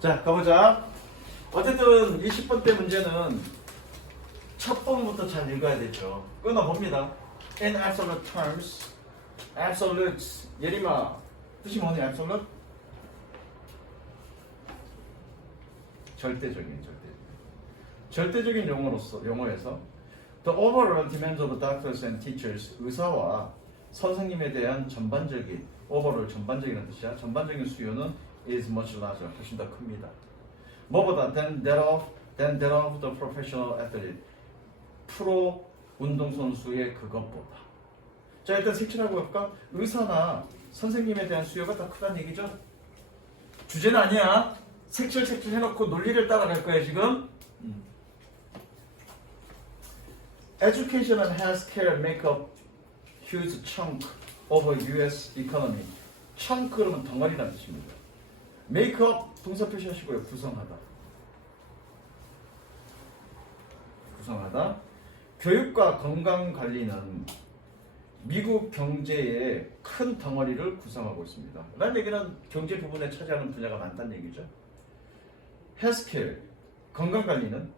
자, 가보자. 어쨌든 이 10번대 문제는 첫 번부터 잘 읽어야 되죠. 끊어봅니다. In absolute terms, absolutes. 예림아, 뜻이 뭐니, absolute? 절대적인. 절대적인 용어에서 The overall demands of doctors and teachers, 의사와 선생님에 대한 전반적인, overall 전반적이라는 뜻이야. 전반적인 수요는 is much larger, 훨씬 더 큽니다. 뭐보다 than that of the professional athlete, 프로 운동선수의 그것보다. 자, 일단 색칠하고 볼까? 의사나 선생님에 대한 수요가 더 크다는 얘기죠. 주제는 아니야. 색칠 해놓고 논리를 따라갈 거야 지금. Education and healthcare make up huge chunk of U.S. economy. chunk 그러면 덩어리라는 뜻입니다. make up 동사 표시하시고요. 구성하다. 교육과 건강관리는 미국 경제의 큰 덩어리를 구성하고 있습니다. 라는 얘기는 경제 부분에 차지하는 분야가 많다는 얘기죠. healthcare, 건강관리는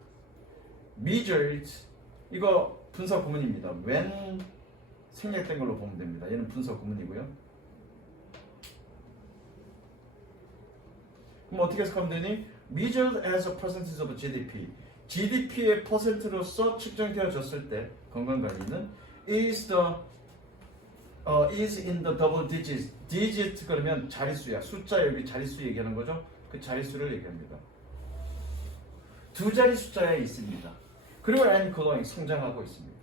measures, 이거 분사 구문입니다. when 생략된 걸로 보면 됩니다. 얘는 분사 구문이고요. 그럼 어떻게 해석하면 되니? measured as a percentage of GDP. GDP의 퍼센트로서 측정되어졌을 때 건강관리는 is in the double digits. digit 그러면 자릿수야. 숫자 여기 자릿수 얘기하는 거죠. 그 자릿수를 얘기합니다. 두 자리 숫자에 있습니다. 그리고 and growing 성장하고 있습니다.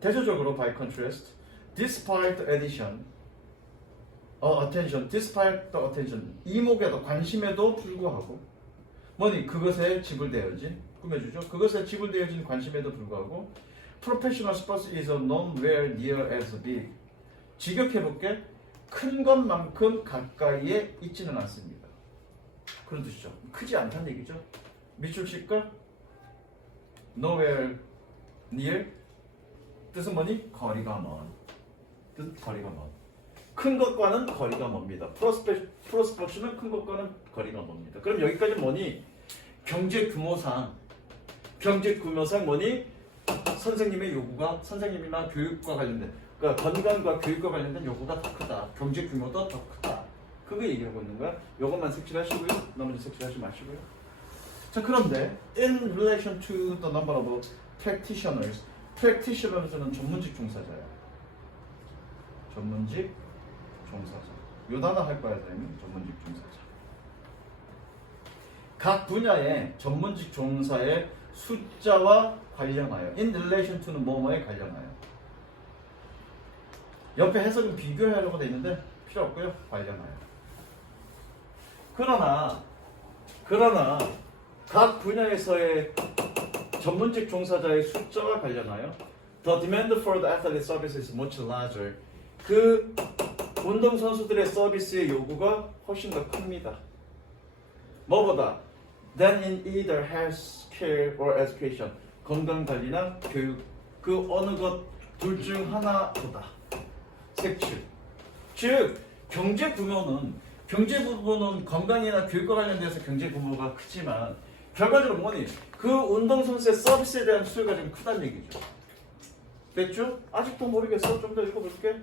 대조적으로 by contrast, despite the attention, 이목에도 관심에도 불구하고 뭐니 그것에 지불되어진 꾸며주죠. 그것에 지불되어진 관심에도 불구하고 professional sports is nowhere near as big. 직역해볼게. 큰 것만큼 가까이에 있지는 않습니다. 그런 뜻이죠. 크지 않다는 얘기죠. 밑줄 칠까? nowhere near 뜻은 뭐니? 거리가 먼. 거리가 먼. 큰 것과는 거리가 멉니다. 프로스포츠는 큰 것과는 거리가 멉니다. 그럼 여기까지 뭐니? 경제 규모상 뭐니? 선생님의 요구가 선생님이나 교육과 관련된 그러니까 건강과 교육과 관련된 요구가 더 크다. 경제 규모도 더 크다. 그거 얘기하고 있는 거야. 요것만 색칠하시고요. 나머지 색칠하지 마시고요. 자, 그런데 in relation to the number of practitioners, practitioners는 전문직 종사자야. 전문직 종사자. 요 단어 할 거야, 선생님. 전문직 종사자. 각 분야의 전문직 종사의 숫자와 관련하여 in relation to는 뭐뭐에 관련하여. 옆에 해석은 비교하려고 돼 있는데 필요 없고요. 관련하여. 그러나 각 분야에서의 전문직 종사자의 숫자와 관련하여 the demand for the athletic service is much larger. 그 운동선수들의 서비스의 요구가 훨씬 더 큽니다. 뭐보다? than in either health care or education. 건강관리나 교육. 그 어느 것 둘 중 하나보다. 색칠. 즉 경제 규모는 건강이나 교육과 관련돼서 경제 규모가 크지만 결과적으로 뭐니? 그 운동선수의 서비스에 대한 수요가 좀 크다는 얘기죠. 됐죠? 아직도 모르겠어? 좀 더 읽어볼게.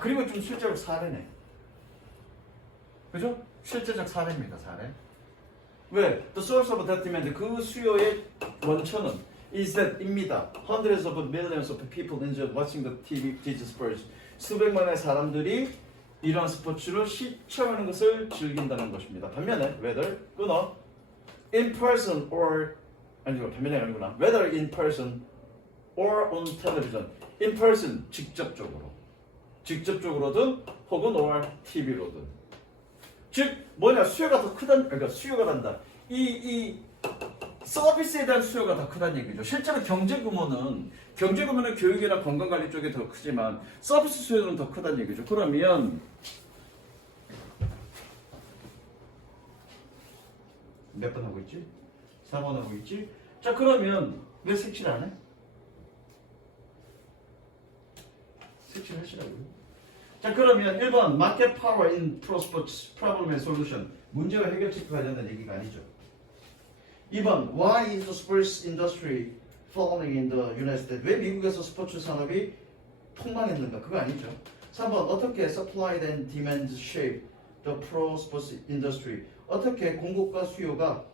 그리고 좀 실제로 사례네. 그죠? 실제적 사례입니다. 사례. 왜? The source of that demand, 그 수요의 원천은 is that입니다. Hundreds of millions of people enjoy watching the these sports. 수백만의 사람들이 이런 스포츠를 시청하는 것을 즐긴다는 것입니다. 반면에 whether 끊어 in person or 반면에 아니구나. whether in person or on television. in person 직접적으로든 혹은 or TV로든. 즉 뭐냐 수요가 더 크단 그러니까 수요가 난다. 이 서비스에 대한 수요가 더 크다는 얘기죠. 실제로 경제 규모는 교육이나 건강관리 쪽에 더 크지만 서비스 수요는 더 크다는 얘기죠. 그러면 몇 번 하고 있지? 4번 하고 있지? 자, 그러면 왜 색칠 안 해? 색칠하시라고요. 자 그러면 1번 Market Power in Pro Sports Problem and Solution 문제와 해결책과 관련된 얘기가 아니죠. 2번 Why is the sports industry falling in the United States? 왜 미국에서 스포츠 산업이 폭망했는가? 그거 아니죠. 3번 어떻게 supply and demand shape the pro sports industry? 어떻게 공급과 수요가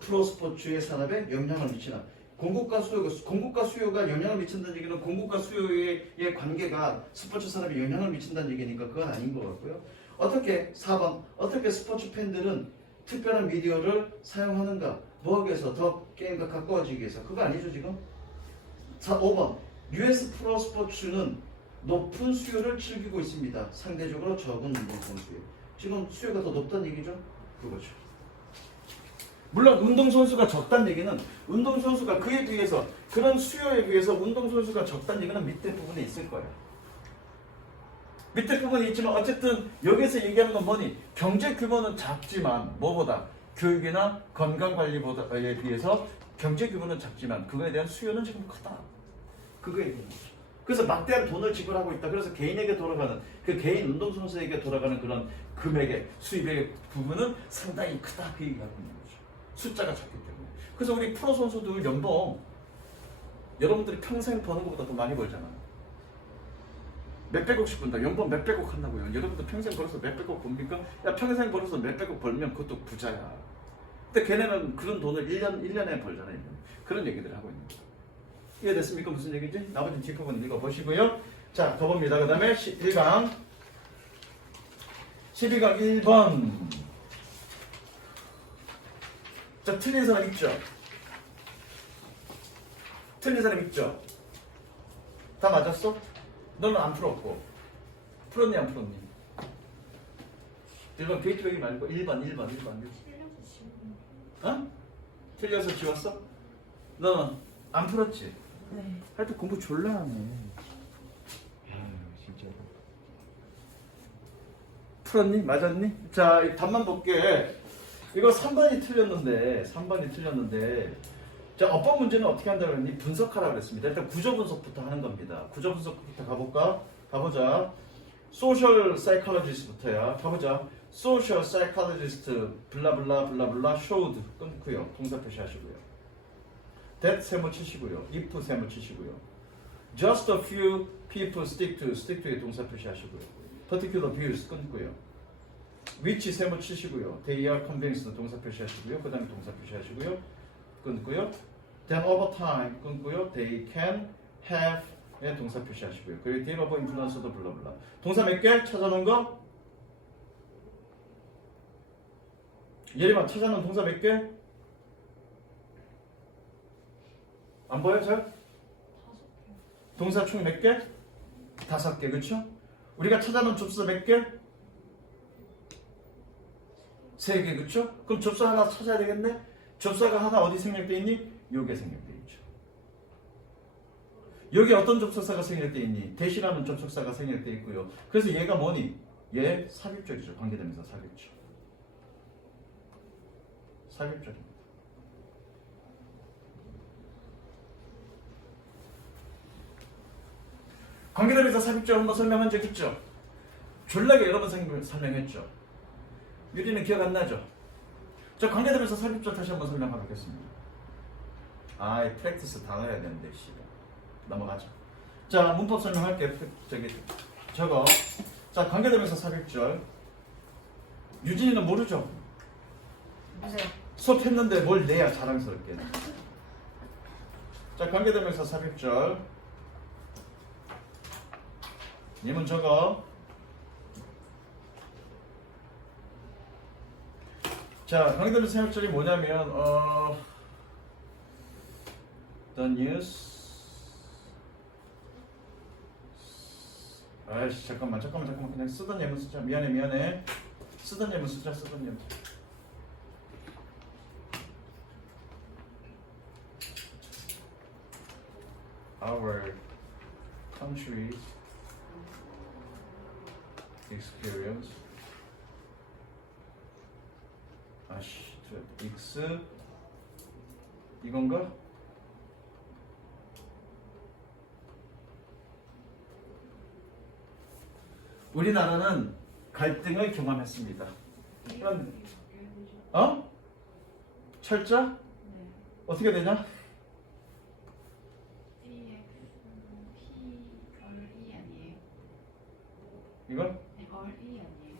프로 스포츠의 산업에 영향을 미치나? 공급과 수요가 영향을 미친다는 얘기는 공급과 수요의 관계가 스포츠 산업에 영향을 미친다는 얘기니까 그건 아닌 것 같고요. 어떻게 4번 어떻게 스포츠 팬들은 특별한 미디어를 사용하는가? 뭐하기 위해서? 더 게임과 가까워지기 위해서. 그거 아니죠 지금? 5번 US 프로 스포츠는 높은 수요를 즐기고 있습니다. 상대적으로 적은 운동선수에. 지금 수요가 더 높다는 얘기죠? 그거죠. 물론 운동선수가 적다는 얘기는 운동선수가 그에 비해서 그런 수요에 비해서 운동선수가 적다는 얘기는 밑에 부분에 있을 거예요. 밑에 부분에 있지만 어쨌든 여기서 얘기하는 건 뭐니? 경제 규모는 작지만 뭐보다 교육이나 건강관리에 비해서 경제 규모는 작지만 그거에 대한 수요는 지금 크다. 그거 얘기는 거죠. 그래서 막대한 돈을 지불하고 있다. 그래서 개인에게 돌아가는 그 개인 운동선수에게 돌아가는 그런 금액의 수입의 부분은 상당히 크다. 그 얘기하고 있는 거죠. 숫자가 작기 때문에. 그래서 우리 프로 선수들 연봉 여러분들이 평생 버는 것보다 더 많이 벌잖아요. 몇백억씩 번다. 연봉 몇백억 한다고요. 여러분들 평생 벌어서 몇백억 법니까? 야 평생 벌어서 몇백억 벌면 그것도 부자야. 근데 걔네는 그런 돈을 1년에 벌잖아요. 그런 얘기들을 하고 있는 거예요. 이해됐습니까? 무슨 얘기인지? 나머지 뒷부분 읽어보시고요. 자, 더 봅니다. 그 다음에 1강 12강 1번. 자, 틀린 사람 있죠? 틀린 사람 있죠? 다 맞았어? 너는 안 풀었고. 풀었니 안 풀었니? 1번 게이트백이 말고 1번. 어? 틀려서 지웠어? 너는 안 풀었지? 네. 하여튼 공부 졸라 하네. 진짜. 풀었니? 맞았니? 자, 이 답만 볼게. 이거 3번이 틀렸는데 자, 어법 문제는 어떻게 한다고 했니? 분석하라고 그랬습니다. 일단 구조 분석부터 하는 겁니다. 구조 분석부터 가보자. 소셜 사이콜로지스트부터야. 가보자. 소셜 사이콜로지스트 블라블라 showed 끊고요. 동사 표시하시고요. that 세모 치시고요. if 세모 치시고요. just a few people stick to의 동사 표시하시고요. particular views 끊고요. which 세모 치시고요. they are convinced 동사 표시하시고요. 그 다음에 동사 표시하시고요. 끊고요. then over time 끊고요. they can have 의 동사 표시하시고요. 그리고 deal of influence도 블라블라. 동사 몇 개? 찾아놓은 거? 예림아 찾아놓은 동사 몇 개? 안 보여 잘? 5개. 동사 총 몇 개? 5개, 그쵸? 우리가 찾아놓은 접수 몇 개? 3개, 그쵸? 그럼 접수 하나 찾아야 되겠네? 접수가 하나 어디 생략되어 있니? 요게 생략되어 있죠. 여기 어떤 접속사가 생략되어 있니? 대신하는 접속사가 생략되어 있고요. 그래서 얘가 뭐니? 얘 삽입절이죠. 관계대명사 삽입절. 삽입절입니다. 관계대명사 삽입절 한번 설명한 적 있죠? 졸라게 여러 번 설명했죠. 유리는 기억 안 나죠? 저 관계대명사 삽입절 다시 한번 설명하겠습니다. 아이 프랙티스 다 넣어야 되는데 씨발. 넘어가죠. 자, 문법 설명할게요. 저거. 자, 관계대명사 삽입절. 유진이는 모르죠? 보세요. 수업 했는데 뭘 내야 자랑스럽게. 자, 관계대명사 삽입절. 님은 저거. 자, 관계대명사 삽입절이 뭐냐면 the news. 아이씨 잠깐만 그냥 쓰던 예문 쓰자. 미안해. 쓰던 예문 쓰자. Our country experience X 이건가? 우리나라는 갈등을 경험했습니다. 그럼 어? 철자? 네. 어떻게 되냐? 얼이 아니에요? 이건? 네, 얼이 아니에요?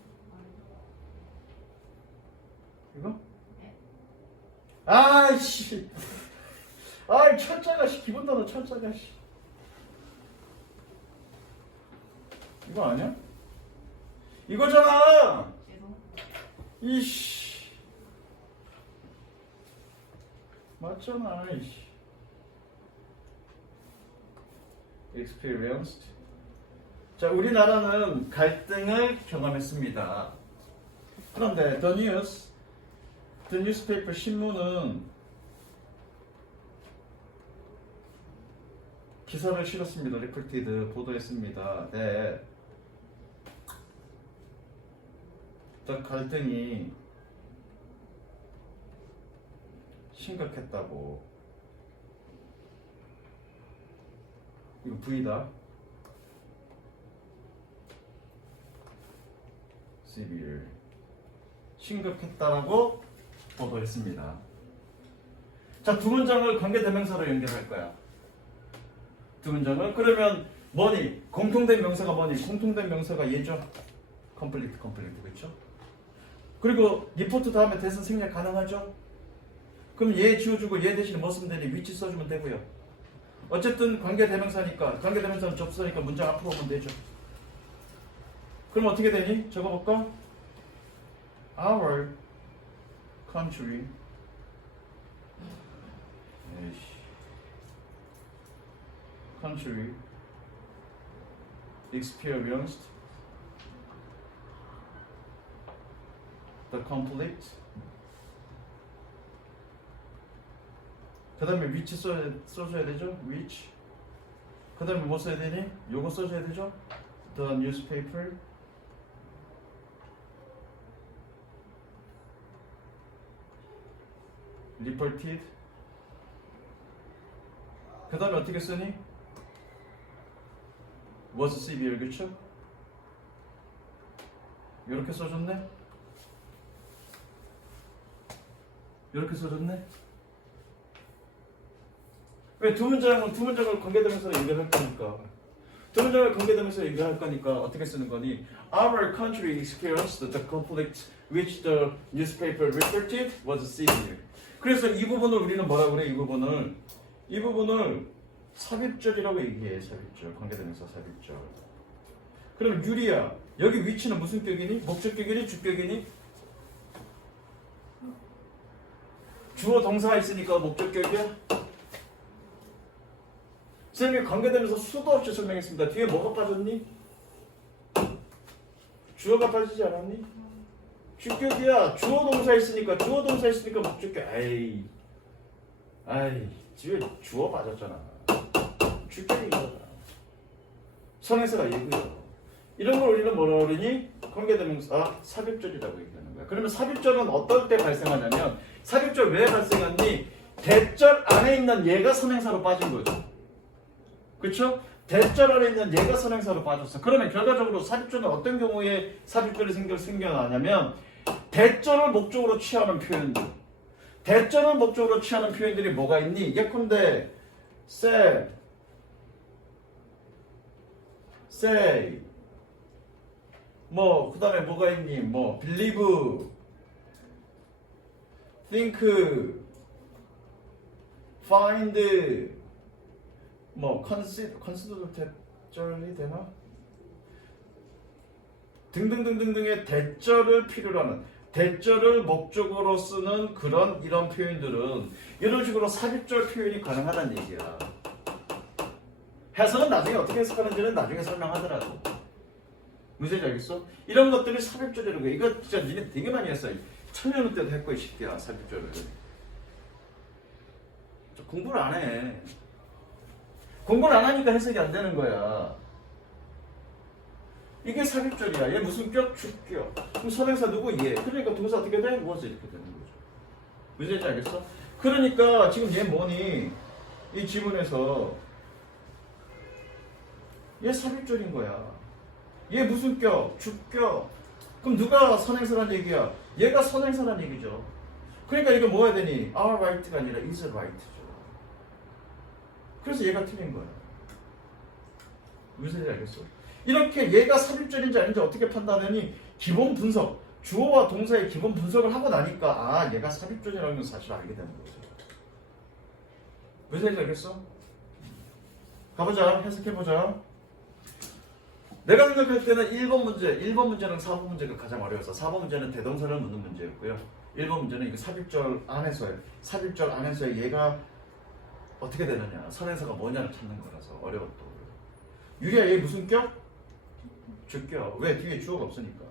이거? 네. 아이씨. 아이 철자가 씨 기본 단어 철자가 씨. 이거 아니야? 이거잖아. 죄송. 이씨. 맞잖아. 이씨. experienced. 자, 우리나라는 갈등을 경험했습니다. 그런데 the newspaper 신문은 기사를 실었습니다. reported 보도했습니다. 네. 그 갈등이 심각했다고. 이거 V다. severe. 심각했다라고 보도했습니다. 자, 두 문장을 관계대명사로 연결할 거야. 두 문장을. 그러면 뭐니? 공통된 명사가 뭐니? 공통된 명사가 얘죠. complete, 그렇죠? 그리고 리포트 다음에 대선 생략 가능하죠? 그럼 얘 지워주고 얘 대신에 뭐 쓰면 되니? 위치 써주면 되고요. 어쨌든 관계대명사니까, 관계대명사는 접수니까 문장 앞으로 오면 되죠. 그럼 어떻게 되니? 적어볼까? Our country country experienced the conflict. 그 다음에 which 써줘야 되죠? which. 그 다음에 뭐 써야 되니? 요거 써줘야 되죠? the newspaper reported. 그 다음에 어떻게 쓰니? was severe, 그쵸? 요렇게 써줬네? 요렇게 써줬네? 왜 두 문장을 관계대명사로 연결할 거니까. 두 문장을 관계대명사로 연결할 거니까 어떻게 쓰는 거니? Our country experienced the conflict which the newspaper reported was severe. 그래서 이 부분을 우리는 뭐라 그래? 이 부분을 삽입절이라고 얘기해. 삽입절. 관계대명사 삽입절. 그럼 유리야. 여기 위치는 무슨 격이니? 목적격이니? 주격이니? 주어 동사가 있으니까 목적격이야? 선생님이 관계되면서 수도 없이 설명했습니다. 뒤에 뭐가 빠졌니? 주어가 빠지지 않았니? 주격이야. 주어 동사 있으니까 목적격. 아이 뒤에 주어 빠졌잖아. 주격이잖아. 선행사가 얘고요. 이런 걸 우리는 뭐라고 그러니? 관계대명사 삽입절이라고 얘기하는 거야. 그러면 삽입절은 어떨 때 발생하냐면, 삽입절 왜 발생하니? 대절 안에 있는 얘가 선행사로 빠진 거죠. 그렇죠? 대절 안에 있는 얘가 선행사로 빠졌어. 그러면 결과적으로 삽입절은 어떤 경우에 삽입절이 생겨나냐면, 대절을 목적으로 취하는 표현들. 대절을 목적으로 취하는 표현들이 뭐가 있니? 예컨대 say, 뭐 그 다음에 뭐가 있니? 뭐 believe, think, find, 뭐 consider도 대절이 되나? 등등등등등의 대절을 필요로 하는, 대절을 목적으로 쓰는 이런 표현들은 이런 식으로 삽입절 표현이 가능하다는 얘기야. 해석은 나중에 어떻게 해석하는지는 나중에 설명하더라고. 무슨 얘기 알겠어? 이런 것들이 삽입절이라고 해. 이거 진짜 니네 되게 많이 했어. 천년후 때도 했고 이 새끼야, 삽입절을. 공부를 안 해. 공부를 안 하니까 해석이 안 되는 거야. 이게 삽입절이야. 얘 무슨 격? 주격. 그럼 선행사 누구? 얘. 그러니까 동사 어떻게 돼? was 이렇게 되는 거죠. 무슨 얘기 알겠어? 그러니까 지금 얘 뭐니? 이 지문에서 얘 삽입절인 거야. 얘 무슨 격? 주격. 그럼 누가 선행사란 얘기야? 얘가 선행사란 얘기죠. 그러니까 이게 뭐가 되니? are right가 아니라 is right죠. 그래서 얘가 틀린 거야. 무슨 소리인지 알겠어? 이렇게 얘가 삽입절인지 아닌지 어떻게 판단하니? 기본 분석, 주어와 동사의 기본 분석을 하고 나니까 아 얘가 삽입절이라는 건 사실 알게 되는 거죠. 무슨 소리인지 알겠어? 가보자. 해석해보자. 내가 생각할 때는 1번 문제랑 4번 문제가 가장 어려워서 4번 문제는 대동사를 묻는 문제였고요. 1번 문제는 이거 삽입절 안에서의 얘가 어떻게 되느냐, 선행사가 뭐냐를 찾는 거라서 어려웠고. 유리야, 얘 무슨 격? 주격. 왜? 뒤에 주어가 없으니까.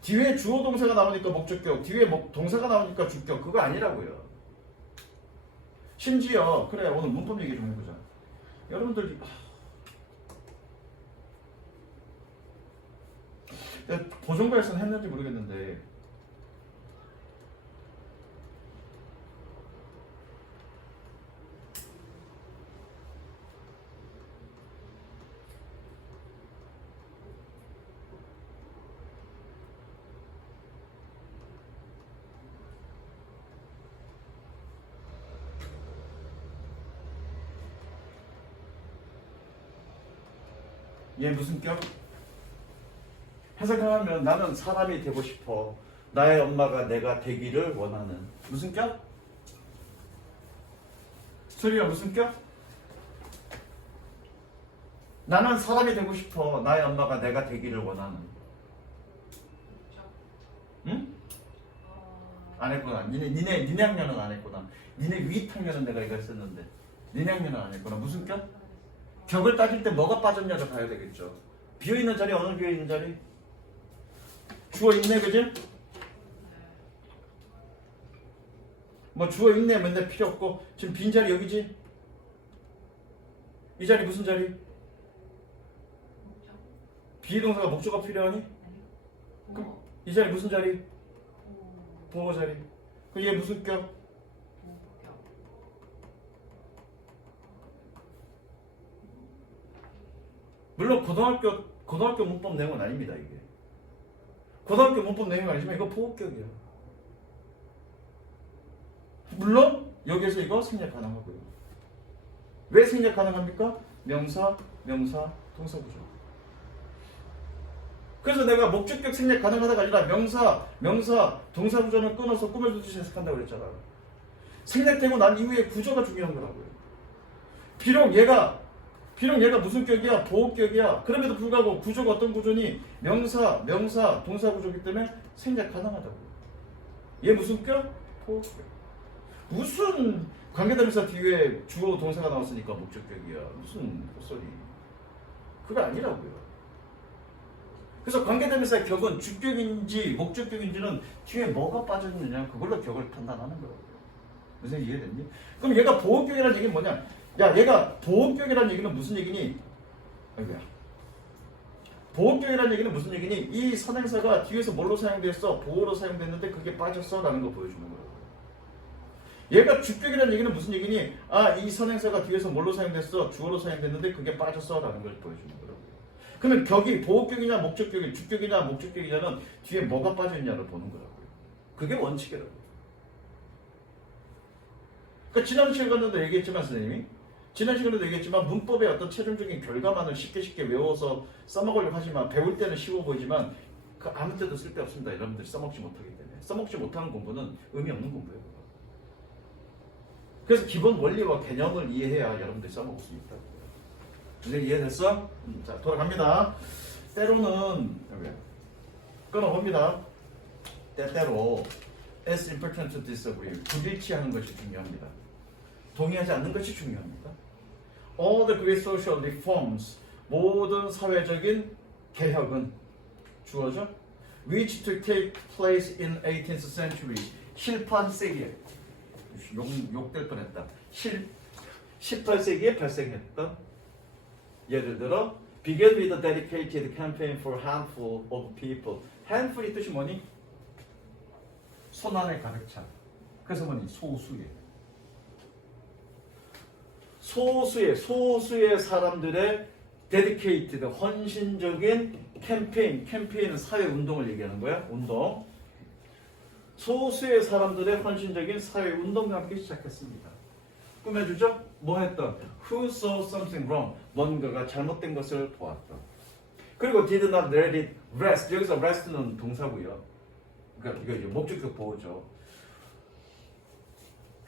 뒤에 주어 동사가 나오니까 목적격, 뒤에 동사가 나오니까 주격. 그거 아니라고요. 심지어 그래, 오늘 문법 얘기 좀 해보자. 여러분들 고정과에서는 했는지 모르겠는데 얘 무슨 격? 해석하면 나는 사람이 되고 싶어. 나의 엄마가 내가 되기를 원하는. 무슨 격? 소리가 무슨 격? 나는 사람이 되고 싶어. 나의 엄마가 내가 되기를 원하는. 응? 안 했구나. 니네 학년은 안 했구나. 니네 위 학년은 내가 이거 했었는데 니네 학년은 안 했구나. 무슨 격? 격을 따질 때 뭐가 빠졌냐를 봐야 되겠죠. 비어있는 자리, 어느 비어있는 자리? 주어 있네, 그지? 뭐 주어 있네 맨날 필요 없고 지금 빈 자리 여기지? 이 자리 무슨 자리? 비동사가 목적어가 필요하니? 그럼 이 자리 무슨 자리? 보호 자리. 그럼 얘 무슨 격? 물론 고등학교 문법 내용은 아닙니다. 이게 고등학교 문법 내용은 아니지만 이거 보호격이야. 물론 여기에서 이거 생략 가능하고요. 왜 생략 가능합니까? 명사, 동사 구조. 그래서 내가 목적격 생략 가능하다가 아니라 명사, 동사 구조는 끊어서 꿈을 두듯이 해석한다고 그랬잖아. 생략되고 난 이후에 구조가 중요한 거라고요. 비록 얘가 무슨 격이야? 보호격이야. 그럼에도 불구하고 구조가 어떤 구조니? 명사, 동사 구조이기 때문에 생략 가능하다고. 얘 무슨 격? 보호격. 무슨 관계대명사 뒤에 주어 동사가 나왔으니까 목적격이야. 무슨 헛소리. 그거 아니라고요. 그래서 관계대명사의 격은 주격인지 목적격인지는 뒤에 뭐가 빠졌느냐 그걸로 격을 판단하는 거라고요. 무슨 이해됐니? 그럼 얘가 보호격이라는 얘기는 뭐냐? 야, 얘가 보호격이라는 얘기는 무슨 얘기니? 아이고야. 보호격이라는 얘기는 무슨 얘기니? 이 선행사가 뒤에서 뭘로 사용됐어? 보호로 사용됐는데 그게 빠졌어? 라는 거 보여주는 거예요. 얘가 주격이라는 얘기는 무슨 얘기니? 아, 이 선행사가 뒤에서 뭘로 사용됐어? 주어로 사용됐는데 그게 빠졌어? 라는 걸 보여주는 거예요. 그러면 격이 보호격이냐 목적격이 주격이냐 목적격이냐는 뒤에 뭐가 빠져있냐를 보는 거라고요. 그게 원칙이라고요. 그러니까 지난 시간에도 얘기했지만 선생님이 지난 시간에도 얘기했지만 문법의 어떤 최종적인 결과만을 쉽게 외워서 써먹으려고 하지만 배울 때는 쉬워 보이지만 그 아무 때도 쓸데없습니다. 여러분들이 써먹지 못하기 때문에. 써먹지 못하는 공부는 의미 없는 공부예요. 그래서 기본 원리와 개념을 이해해야 여러분들이 써먹을 수 있다고요. 이제 이해됐어? 자, 돌아갑니다. 때로는 끊어봅니다. 때때로 It's important to disagree. 불일치하는 것이 중요합니다. 동의하지 않는 것이 중요합니다. All the great social reforms, 모든 사회적인 개혁은 주어져 which took place in 18th century, 18세기에 욕될 뻔했다. 18세기에 발생했던 예를 들어 began with a dedicated campaign for handful of people. handful이 뜻이 뭐니? 손 안에 가득 찬. 그래서 뭐니? 소수의 사람들의 dedicated, 헌신적인 캠페인은 사회 운동을 얘기하는 거야. 운동. 소수의 사람들의 헌신적인 사회 운동과 함께 시작했습니다. 꾸며주죠? 뭐 했던? Who saw something wrong? 뭔가가 잘못된 것을 보았던. 그리고 did not let it rest. 여기서 rest는 동사고요. 그러니까 이거 이제 목적격 보호죠.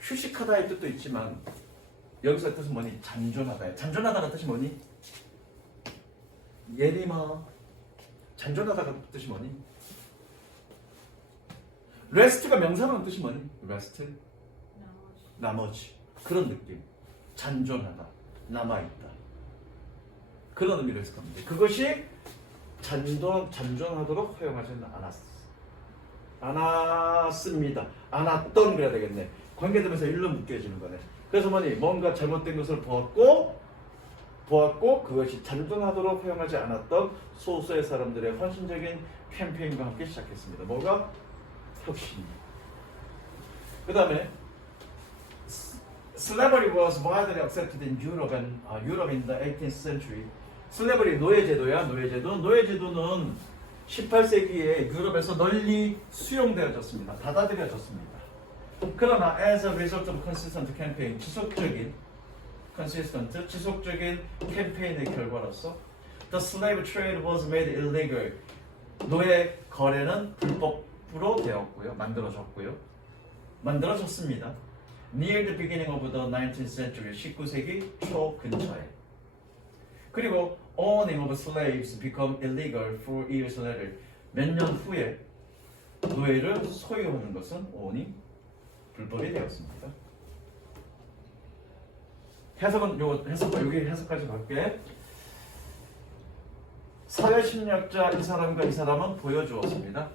휴식하다의 뜻도 있지만 여기서 뜻은 뭐니? 잔존하다. 잔존하다가 뜻이 뭐니? 예림아. 잔존하다가 뜻이 뭐니? rest가 명사라는 뜻이 뭐니? rest. 나머지. 그런 느낌. 잔존하다. 남아있다. 그런 의미로 해서 겁니다. 그것이 잔존하도록 허용하지는 않았습니다. 않았던 그래야 되겠네. 관계되면서 일로 묶여지는 거네. 그래서 뭐니? 뭔가 잘못된 것을 보았고 그것이 잔존하도록 허용하지 않았던 소수의 사람들의 헌신적인 캠페인과 함께 시작했습니다. 뭐가? 혁신. 그 다음에 Slavery was widely accepted in Europe in the 18th century. 슬래버리 노예제도야. 노예제도는 18세기에 유럽에서 널리 수용되어졌습니다. 받아들여졌습니다. 그러나 as a result of consistent campaign, 지속적인 캠페인의 결과로서 the slave trade was made illegal. 노예 거래는 불법으로 되었고요. 만들어졌습니다. Near the beginning of the 19th century, 19세기 초 근처에. 그리고 owning of slaves become illegal 4 years later. 몇 년 후에 노예를 소유하는 것은 owning 불법이 되었습니다. 해석은 여기 해석까지 갈게. 사회심리학자 이 사람과 이 사람은 보여주었습니다.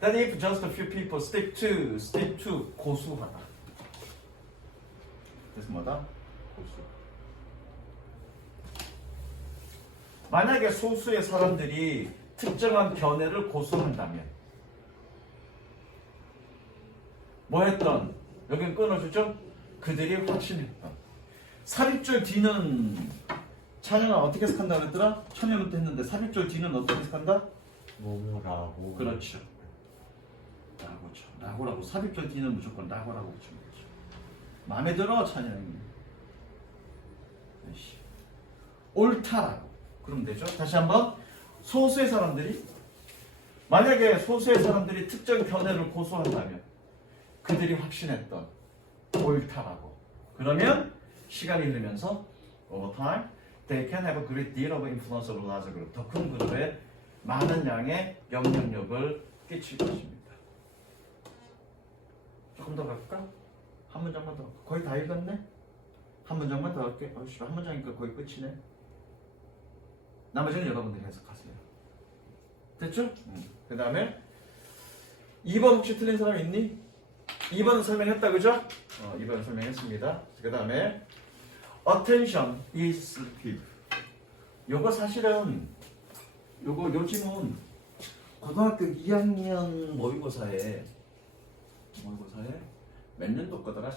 That if just a few people stick to 고수하다. 그래서 뭐다? 고수. 만약에 소수의 사람들이 특정한 견해를 고수한다면 뭐 했던? 여긴 끊어주죠? 그들이 확신했던. 삽입절 뒤는 찬영아 어떻게 해석한다고 했더라? 천연부터 했는데 삽입절 뒤는 어떻게 해석한다? 뭐라고. 그렇죠. 라고라고. 삽입절 뒤는 무조건 라고라고 붙이면 되죠. 마음에 들어 찬영이. 옳다라고. 그러면 되죠. 다시 한번. 소수의 사람들이 만약에 소수의 사람들이 특정 견해를 고수한다면 그들이 확신했던 옳다라고. 그러면 시간이 흐르면서 over time they can have a great deal of influence over larger group. 더 큰 그룹에 많은 양의 영향력을 끼칠 것입니다. 조금 더 갈까? 한 문장만 더. 거의 다 읽었네? 한 문장만 더 할게. 한 문장이니까 거의 끝이네. 나머지는 여러분들이 해석하세요. 됐죠? 그 다음에 2번 혹시 틀린 사람 있니? 2번 설명했다 그죠? 2번 설명했습니다. 그 다음에 attention is give. 요거 사실은 요즘은 고등학교 2학년 모의고사에 몇 년도 거더라?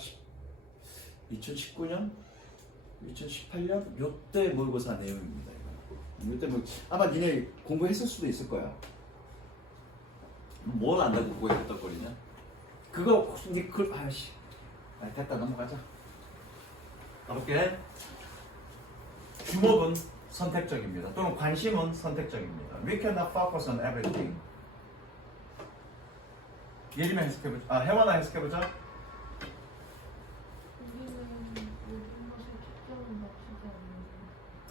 2019년? 2018년? 요때 모의고사 내용입니다. 요때 뭐 아마 니네 공부했을 수도 있을 거야. 뭘 안다고 그거에 헛떡거리냐? 그거 혹시 니 아이씨. 됐다 넘어가자. 가볼게. 주목은 선택적입니다. 또는 관심은 선택적입니다. We cannot focus on everything. 예림이 해석해보자. 혜원아 해석해보자.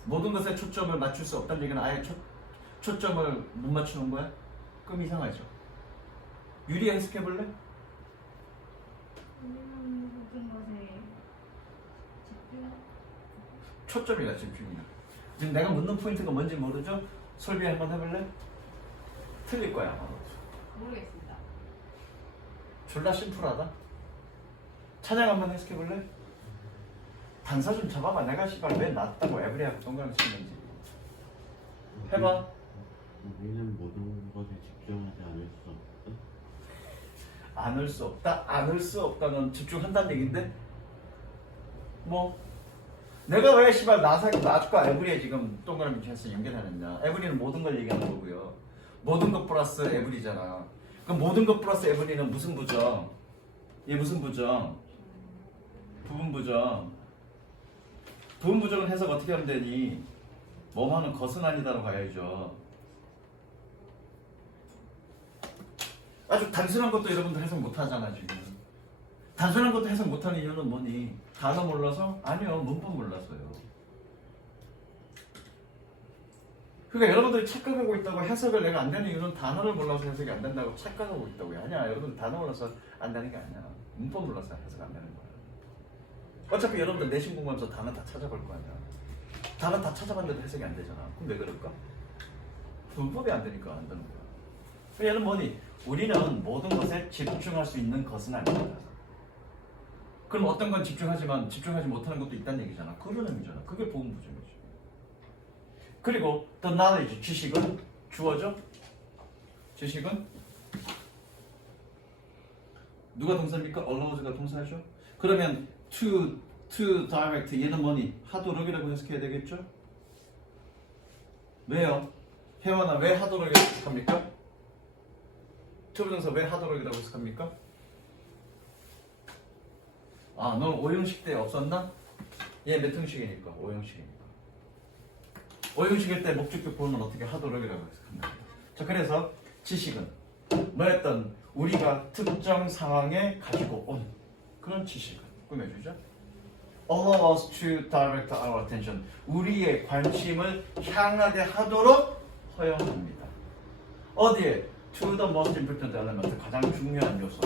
모든 것에 초점을 맞출 수 없다는 얘기는 아예 초점을 못 맞추는 거야? 그럼 이상하죠. 유리 해석해볼래? 모든 것에 집중. 초점이다 집중이야. 지금 내가 묻는 포인트가 뭔지 모르죠? 설비 한번 해볼래? 틀릴 거야 아마. 모르겠습니다. 졸라 심플하다. 찬양 한번 해석해볼래? 단서 좀 잡아봐. 내가 씨발 왜 낫다고 에브리하고 동그라미 치는지. 해봐. 우리는 모든 것에 집중하지 않을 수 없다. 않을 수 없다. 않을 수 없다는 집중한다는 얘긴데 뭐 내가 왜 씨발 나주과 에브리에 지금 동그라미 쳤어 연결하느냐. 에브리는 모든 걸 얘기하는 거고요. 모든 것 플러스 에브리잖아. 그럼 모든 것 플러스 에브리는 무슨 부정? 얘 무슨 부정? 부분 부정. 부분 부정을 해석 어떻게 하면 되니? 뭐하는 것은 아니다로 가야죠. 아주 단순한 것도 여러분들 해석 못하잖아 지금. 단순한 것도 해석 못하는 이유는 뭐니? 단어 몰라서? 아니요, 문법 몰라서요. 그러니까 여러분들이 착각하고 있다고. 해석을 내가 안 되는 이유는 단어를 몰라서 해석이 안 된다고 착각하고 있다고요. 아니야, 여러분 단어 몰라서 안 되는 게 아니야. 문법 몰라서 해석 안 되는 거야. 어차피 여러분들 내신 공부하면서 단어 다 찾아볼 거 아니야. 단어 다 찾아봤는데도 해석이 안 되잖아. 그럼 왜 그럴까? 문법이 안 되니까 안 되는 거야. 얘는 뭐니? 우리는 모든 것에 집중할 수 있는 것은 아닙니다. 그럼 어떤 건 집중하지만 집중하지 못하는 것도 있다는 얘기잖아. 그런 의미잖아. 그게 보험 부정이지. 그리고 the knowledge, 지식은 주어져? 지식은 누가 동사입니까? allows가 동사죠. 그러면 to direct 얘는 뭐니? 하도록이라고 해석해야 되겠죠? 왜요? 혜원아 왜 하도록이라고 해석합니까? to 부정사 왜 하도록이라고 해석합니까? 아, 넌 오형식 때 없었나? 얘 몇 형식이니까? 오형식이니까. 오형식일 때 목적격 보면 어떻게 하도록이라고 해석합니다. 자, 그래서 지식은 뭐였던 우리가 특정 상황에 가지고 온 그런 지식을 꾸며주죠. Allow us to direct our attention. 우리의 관심을 향하게 하도록 허용합니다. 어디에? To the most important element. 가장 중요한 요소.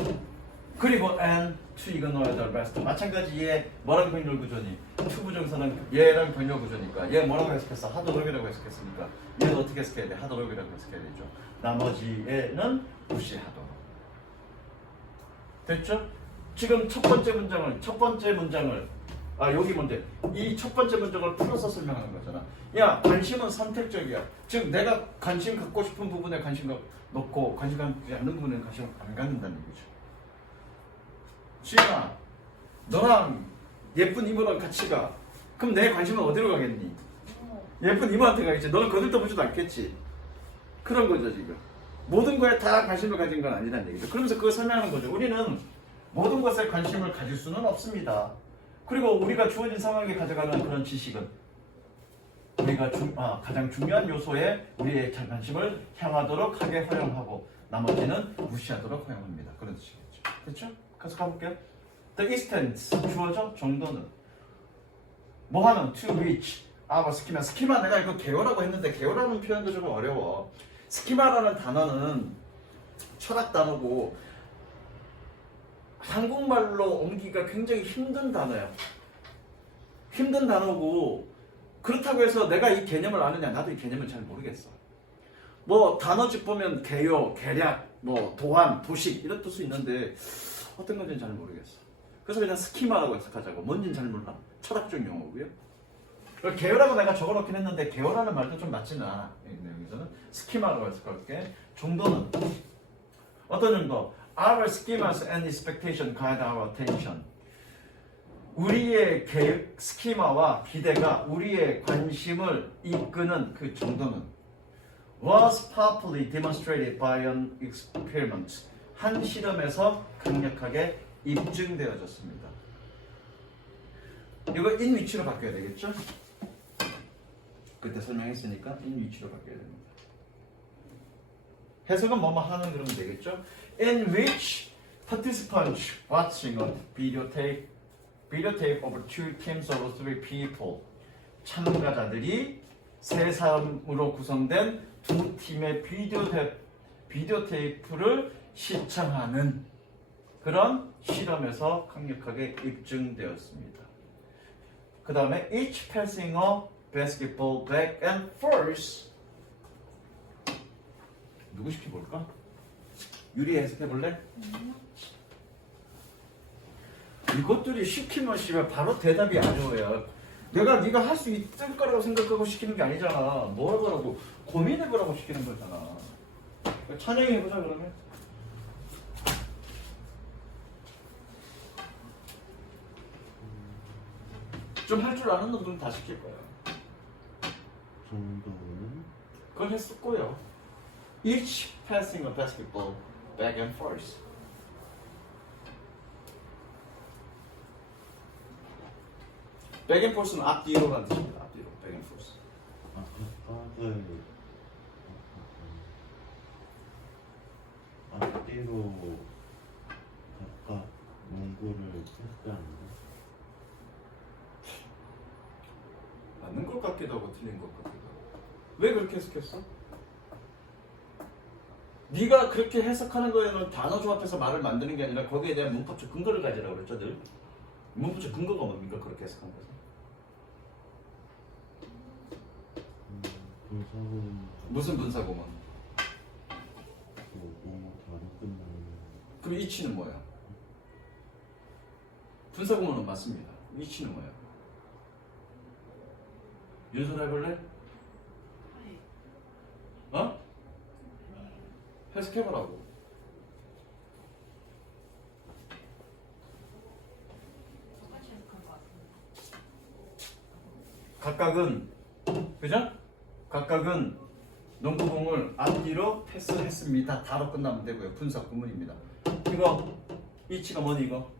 그리고 and to ignore the rest. 마찬가지 얘 뭐라고 병렬 구조니? to 부정사는 얘랑 병렬 구조니까 얘 뭐라고 해석했어? 하도록이라고 해석했으니까 얘는 어떻게 해석해야 돼? 하도록이라고 해석해야 되죠. 나머지 얘는 무시하도록. 됐죠? 지금 첫 번째 문장을 여기 뭔데? 이 첫 번째 문장을 풀어서 설명하는 거잖아. 야, 관심은 선택적이야. 즉 내가 관심 갖고 싶은 부분에 관심 놓고 관심 갖지 않는 부분에 관심 안 갖는다는 얘기죠. 지연아, 너랑 예쁜 이모랑 같이 가. 그럼 내 관심은 어디로 가겠니? 예쁜 이모한테 가겠지. 너는 거들떠보지도 않겠지. 그런 거죠 지금. 모든 거에 다 관심을 가진 건 아니라는 얘기죠. 그러면서 그걸 설명하는 거죠. 우리는 모든 것에 관심을 가질 수는 없습니다. 그리고 우리가 주어진 상황에 가져가는 그런 지식은 우리가 가장 중요한 요소에 우리의 관심을 향하도록 하게 허용하고 나머지는 무시하도록 허용합니다. 그런 뜻이겠죠. 그렇죠? 계속 가볼게요. The extent 주어져 정도는 뭐하는 to reach 스키마 내가 이거 개요라고 했는데 개요라는 표현도 좀 어려워. 스키마라는 단어는 철학 단어고 한국말로 옮기기가 굉장히 힘든 단어야. 힘든 단어고 그렇다고 해서 내가 이 개념을 아느냐? 나도 이 개념을 잘 모르겠어. 뭐 단어집 보면 개요, 개략, 뭐 도안, 도식 이런 뜻이 있는데 어떤 건지는 잘 모르겠어. 그래서 그냥 스키마라고 해석하자고. 뭔지는 잘 몰라. 철학적 용어고요. 개요라고 내가 적어놓긴 했는데 개요라는 말도 좀 맞지는 않아. 여기서는 스키마라고 해석할게. 정도는 어떤 정도? Our schemas and expectation guide our attention. 우리의 스키마와 기대가 우리의 관심을 이끄는 그 정도는 was powerfully demonstrated by an experiment. 한 실험에서 강력하게 입증되어졌습니다. 이거 in 위치로 바뀌어야 되겠죠? 그때 설명했으니까 in 위치로 바뀌어야 됩니다. 해석은 뭐뭐 하는 그러면 되겠죠? In which participants watching a videotape of two teams of three people. 참가자들이 세 사람으로 구성된 두 팀의 비디오 테이프를 시청하는 그런 실험에서 강력하게 입증되었습니다. 그 다음에 each passing a basketball back and forth. 누구 시켜볼까? 유리 해석해볼래? 이것들이 시키면 씨발 바로 대답이 아니오야. 내가 네가 할 수 있을 거라고 생각하고 시키는 게 아니잖아. 뭐 하더라고 고민해보라고 시키는 거잖아. 찬영이 해보자 그러면. 좀 할 줄 아는 놈들은 다 시킬 거예요. 정도는 그걸 했었고요. Each passing a basketball back and forth. back and forth는 앞뒤로라는 뜻입니다. 앞뒤로, back and forth. 각각을 앞뒤로 각각 농구를 패스하는데 맞는 것 같기도 하고 틀린 것 같기도 하고. 왜 그렇게 해석했어? 네가 그렇게 해석하는 거에는 단어 조합해서 말을 만드는 게 아니라 거기에 대한 문법적 근거를 가지라고 그랬죠, 늘. 문법적 근거가 뭡니까? 그렇게 해석한 거죠. 분석은 무슨 분사구문? 뭐 바로 끝나는 그럼 이치는 뭐야? 분사구문은 맞습니다. 이치는 뭐야? 윤선 해볼래? 어? 해석해보라고. 똑같이 해석한 것 같습니다. 각각은 그죠? 각각은 농구공을 앞뒤로 패스했습니다. 다로 끝나면 되고요. 분사 구문입니다. 이거 이치가 뭐니 이거?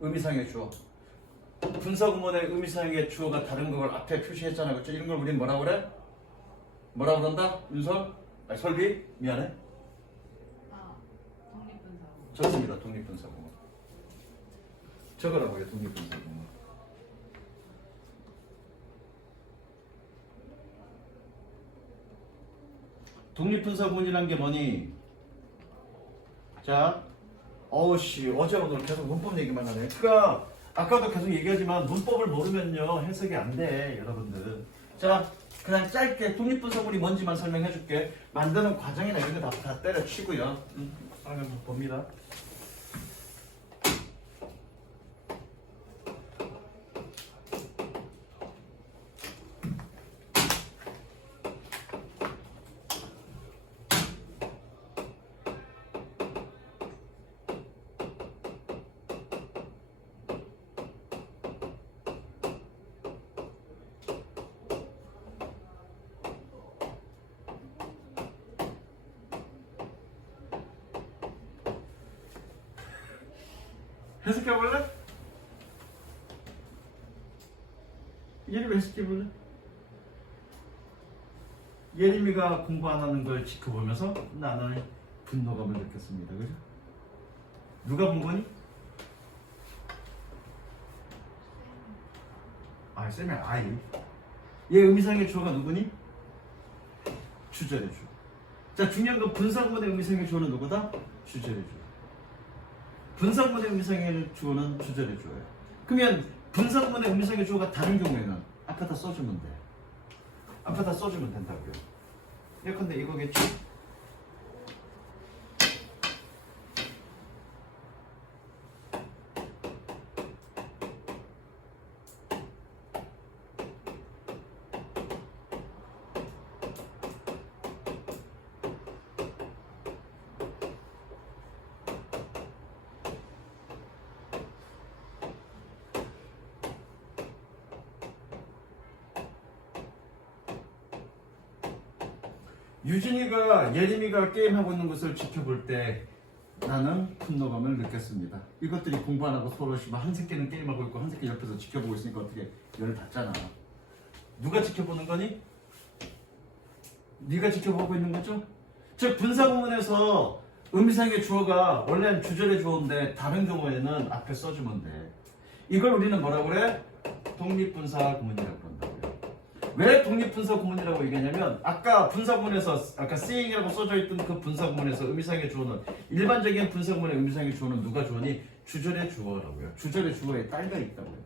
의미상의 주어. 분사 구문의 의미상의 주어가 다른 걸 앞에 표시했잖아. 그렇죠? 이런 걸 우린 뭐라 그래? 뭐라 그런다? 윤설? 아니 설비? 미안해. 아, 독립분사고. 적습니다. 독립분사 구문. 적으라고요. 독립분사 구문. 독립분사구문이란 게 뭐니? 자, 어우씨, 어제 오늘 계속 문법 얘기만 하네. 그러니까 아까도 계속 얘기하지만 문법을 모르면요 해석이 안 돼, 여러분들. 자, 그냥 짧게 독립분사구문이 뭔지만 설명해 줄게. 만드는 과정이나 이런 거 다 때려치고요. 한번 봅니다. 해석해볼래? 예림이 해석해볼래? 예림이가 공부 안 하는 걸 지켜보면서 나는 분노감을 느꼈습니다. 그죠? 누가 본 거니? 아, 쌤이 아이. 얘 의미상의 주어가 누구니? 주절의 주어. 자, 중요한 건 분사구문의 의미상의 주어는 누구다? 주절의 주어. 분사구문의 의미상의 주어는 주절의 주어예요. 그러면 분사구문의 의미상의 주어가 다른 경우에는 앞에다 써주면 돼. 앞에다 써주면 된다고요. 예컨대 이거겠지? 유진이가 예림이가 게임하고 있는 것을 지켜볼 때 나는 분노감을 느꼈습니다. 이것들이 공부 안 하고 서로 한 새끼는 게임하고 있고 한 새끼 옆에서 지켜보고 있으니까 어떻게 열을 받잖아. 누가 지켜보는 거니? 네가 지켜보고 있는 거죠? 즉 분사구문에서 의미상의 주어가 원래는 주절의 주어인데 다른 경우에는 앞에 써주면 돼. 이걸 우리는 뭐라고 그래? 독립분사 구문이라고 그런다고요. 왜 독립분사 구문이라고 얘기하냐면 아까 분사구문에서 아까 saying이라고 써져 있던 그 분사구문에서 의미상의 주어는 일반적인 분사구문의 의미상의 주어는 누가 주어니? 주절의 주어라고요. 주절의 주어에 딸려 있다고요.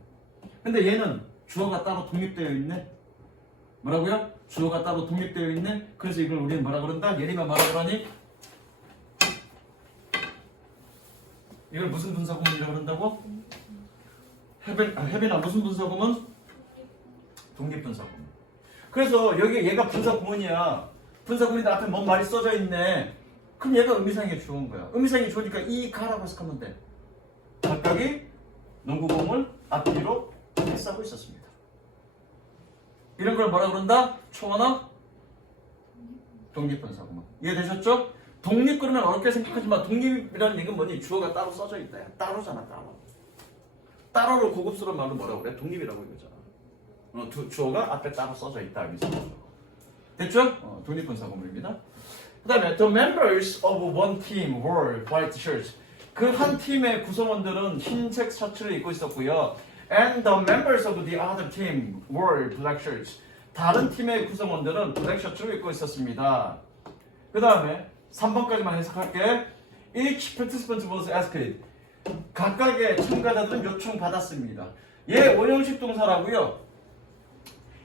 근데 얘는 주어가 따로 독립되어 있네. 뭐라고요? 주어가 따로 독립되어 있네. 그래서 이걸 우리는 뭐라 그런다? 예림아 뭐라 그러니? 이걸 무슨 분사구문이라고 그런다고? 혜빈아 무슨 분사구문? 독립분사구문. 그래서 여기 얘가 분사구문이야. 분사구문인데 앞에 뭔 말이 써져 있네. 그럼 얘가 의미상의 주어인 거야. 의미상의 주어니까 이 가라고 해석하면 돼. 각각이 농구공을 앞뒤로 패스하고 있었습니다. 이런 걸 뭐라 그런다? 초원어 독립분사구문. 이해되셨죠? 독립 그러면 어렵게 생각하지만 독립이라는 얘기는 뭐니? 주어가 따로 써져 있다. 야. 따로잖아, 따로. 따로를 고급스러운 말로 뭐라고 그래? 독립이라고 이거잖아. 주어가 앞에 따로 써져 있다. 여기서. 됐죠? 독립분사구문입니다. 그 다음에 the members of one team wore white shirts. 그 한 팀의 구성원들은 흰색 셔츠를 입고 있었고요. And the members of the other team wore black shirts. 다른 팀의 구성원들은 블랙 셔츠를 입고 있었습니다. 그 다음에 3번까지만 해석할게. Each participant was asked. 각각의 참가자들은 요청받았습니다. 얘 오형식 동사라고요.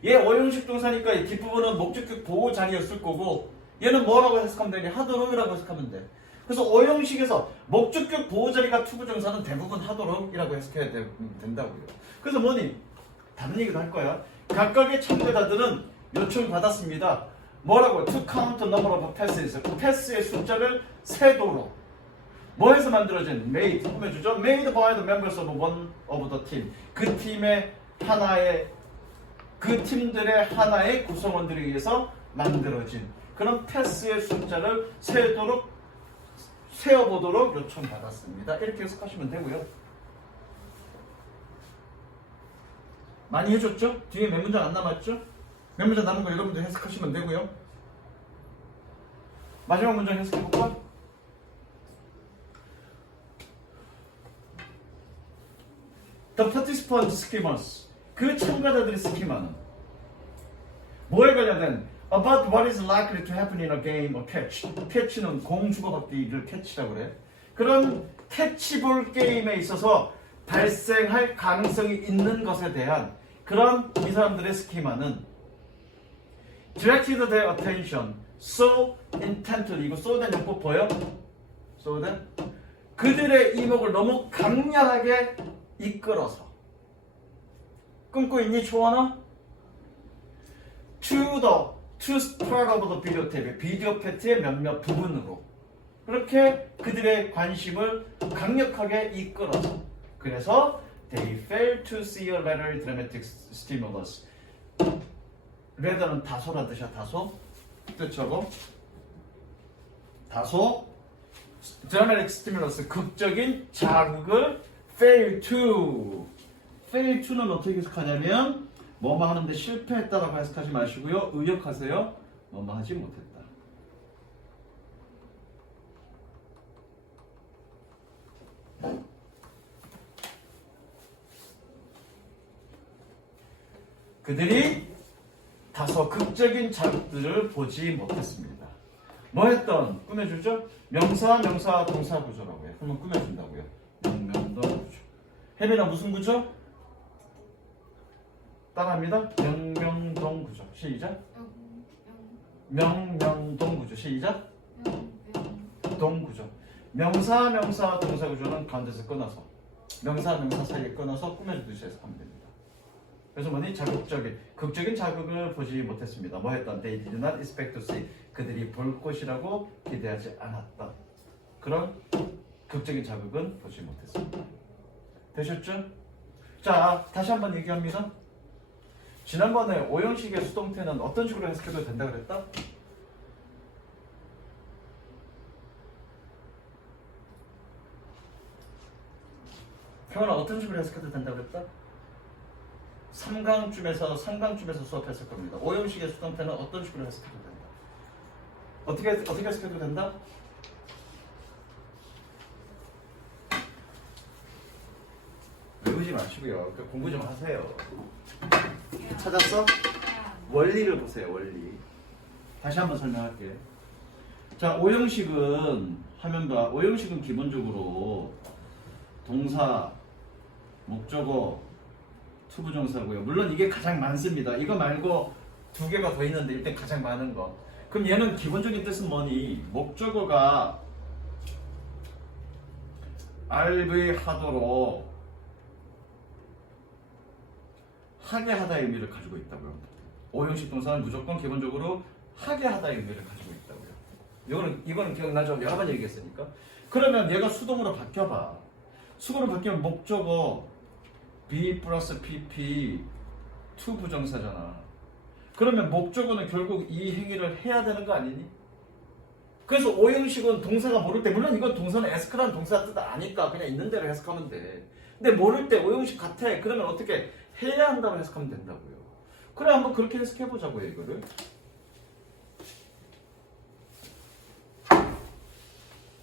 얘 오형식 동사니까 이 뒷부분은 목적격 보호장이었을 거고 얘는 뭐라고 해석하면 되냐? 하도록이라고 해석하면 돼. 그래서 오형식에서 목적격 보호자리가 투부정사는 대부분 하도록이라고 해석해야 된다고요. 그래서 뭐니? 다른 얘기도 할 거야. 각각의 참가자들은 요청받았습니다. 뭐라고? To count the number of passes. 그 패스의 숫자를 세도록. 뭐에서 만들어진? Made. 꾸며주죠. Made by the members of one of the team. 그 팀의 하나의 그 팀들의 하나의 구성원들에 의해서 만들어진 그런 패스의 숫자를 세어보도록 요청받았습니다. 이렇게 해석하시면 되고요. 많이 해줬죠? 뒤에 몇 문장 안 남았죠? 몇 문장 남은 거 여러분들 해석하시면 되고요. 마지막 문장 해석해볼까? The participant schemas. 그 참가자들의 스키마는 뭐에 관련된 about what is likely to happen in a game or catch. catch는 공 주고받기를 catch라고 그래. 그런 캐치볼 게임에 있어서 발생할 가능성이 있는 것에 대한 그런 이 사람들의 스키마는 directed their attention so intently. 이거 so 된 용법 보여? so 된? 그들의 이목을 너무 강렬하게 이끌어서 끊고 있니 초원아? to start of the video tape. 비디오 패트의 몇몇 부분으로 그렇게 그들의 관심을 강력하게 이끌어서 그래서 they failed to see a rather dramatic stimulus. rather는 다소란 뜻이야. 다소 뜻하고 다소 dramatic stimulus 극적인 자극을 fail to는 어떻게 해석하냐면 뭐뭐 하는데 실패했다라고 해석하지 마시고요. 의역하세요. 뭐뭐 하지 못했다. 그들이 다소 극적인 자극들을 보지 못했습니다. 뭐 했던? 꾸며주죠? 명사, 동사 구조라고 해요. 그러면 꾸며준다고요. 명명동 구조. 혜빈아 무슨 구조? 따라합니다. 명명동 구조. 시작. 명명동 구조. 시작. 동 구조. 명사, 동사 구조는 가운데서 끊어서 명사 사이에 끊어서 꾸며주듯이 해석하면 됩니다. 그래서 뭐니? 극적인 자극을 보지 못했습니다. 뭐 했던? They did not expect to see. 그들이 볼 것이라고 기대하지 않았다. 그런 극적인 자극은 보지 못했습니다. 되셨죠? 자, 다시 한번 얘기합니다. 지난번에 오형식의 수동태는 어떤 식으로 해석해도 된다 그랬다? 경원아 어떤 식으로 해석해도 된다 그랬다? 3강쯤에서 수업했을 겁니다. 오형식의 수동태는 어떤 식으로 해석해도 된다? 어떻게 해석해도 된다? 외우지 마시고요. 공부 좀 하세요. 찾았어? 원리를 보세요. 원리. 다시 한번 설명할게. 자, 오형식은 하면 봐. 오형식은 기본적으로 동사, 목적어, 투부정사고요. 물론 이게 가장 많습니다. 이거 말고 두 개가 더 있는데 일단 가장 많은 거. 그럼 얘는 기본적인 뜻은 뭐니? 목적어가 RV 하도록 하게 하다의 의미를 가지고 있다고요. 오형식 동사는 무조건 기본적으로 하게 하다의 의미를 가지고 있다고요. 이거는 기억나죠? 여러 번 얘기했으니까. 그러면 얘가 수동으로 바뀌어봐. 수동으로 바뀌면 목적어 be 플러스 pp to 부정사잖아. 그러면 목적어는 결국 이 행위를 해야 되는 거 아니니? 그래서 오형식은 동사가 모를 때, 물론 이건 동사는 ask라는 동사 뜻 아니까 그냥 있는 대로 해석하면 돼. 근데 모를 때 오형식 같아. 그러면 어떻게 해야 한다고 해석하면 된다고요. 그래, 한번 그렇게 해석해보자고요, 이거를.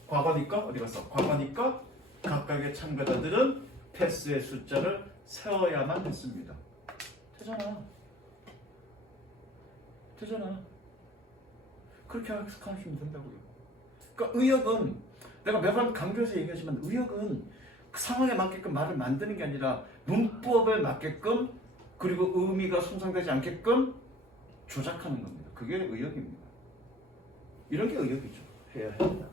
과거니까 어디 갔어? 과거니까 각각의 참가자들은 패스의 숫자를 세워야만 했습니다. 되잖아. 되잖아. 그렇게 해석하시면 된다고요. 그러니까 의역은 내가 매번 강조해서 얘기하지만 의역은 그 상황에 맞게끔 말을 만드는 게 아니라 문법에 맞게끔 그리고 의미가 손상되지 않게끔 조작하는 겁니다. 그게 의역입니다. 이런 게 의역이죠. 해야 한다.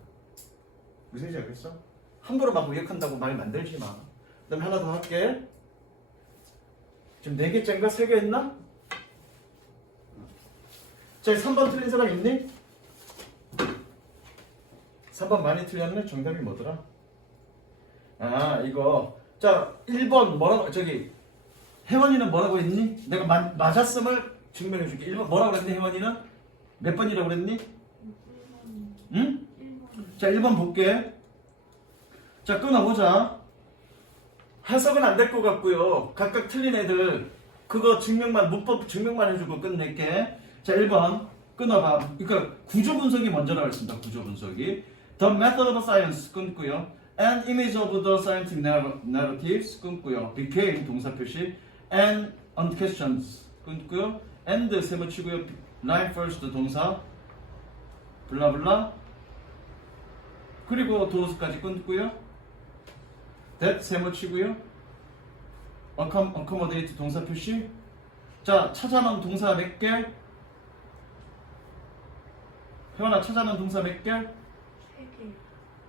무슨 얘기 알겠어? 함부로 막 의역한다고 말 만들지 마. 그 다음에 하나 더 할게. 지금 4개째인가 3개 했나? 자, 3번 틀린 사람 있니? 3번 많이 틀렸네? 정답이 뭐더라? 아, 이거. 자, 1번 뭐라고, 저기, 혜원이는 뭐라고 했니? 내가 맞았음을 증명해 줄게. 1번 뭐라고 그랬니, 혜원이는? 몇 번이라고 그랬니? 1번. 응? 1번. 자, 1번 볼게. 자, 끊어보자. 해석은 안 될 것 같고요. 각각 틀린 애들, 그거 증명만, 문법 증명만 해주고 끝낼게. 자, 1번. 끊어봐. 그러니까 구조 분석이 먼저라고 했습니다. 구조 분석이. The method of science 끊고요. And image of the scientific narratives 끊고요. became 동사 표시. And on questions 끊고요. and 세모 치고요. line first 동사. 블라블라. 그리고 does까지 끊고요. that 세모 치고요. accommodate 동사 표시. 자, 찾아놓은 동사 몇 개? 혜원아, 찾아놓은 동사 몇 개?